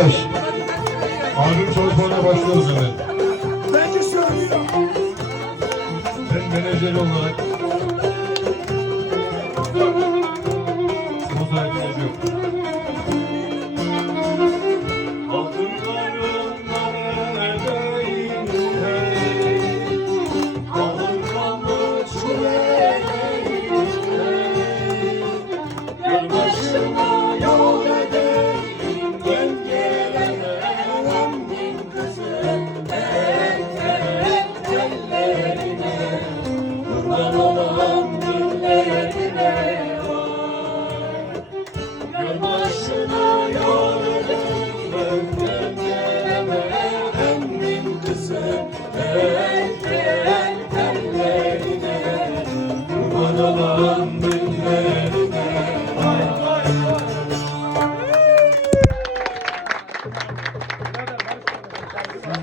arkadaş. Albüm çalışmalarına başlıyoruz hemen. Bence söylüyor. Ben menajer olarak bu saygı ediyorum.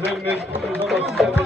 Ben mecburum ama